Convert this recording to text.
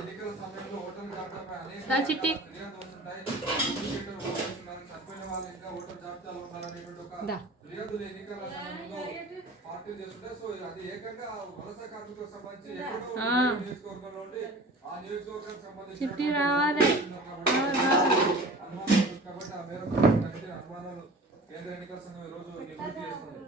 ఎన్నికల సమయంలో ఓటర్ల జాబితాపై అనేక ఫిర్యాదులు వస్తుంటాయి. చనిపోయిన వాళ్ళు ఇంకా ఓటర్ జాబితాలో ఉన్నారనేటువంటి ఒక ఫిర్యాదులు ఎన్నికల సమయంలో పార్టీలు చేస్తుంటాయి. సో అది ఏకంగా వలస కార్మికులకు సంబంధించి నియోజకవర్గంలో ఉండి ఆ నియోజకవర్గానికి సంబంధించి కాబట్టి ఆ మేరకు అనుమానాలు కేంద్ర ఎన్నికల సంఘం ఈ రోజు నివృత్తి చేస్తుంది.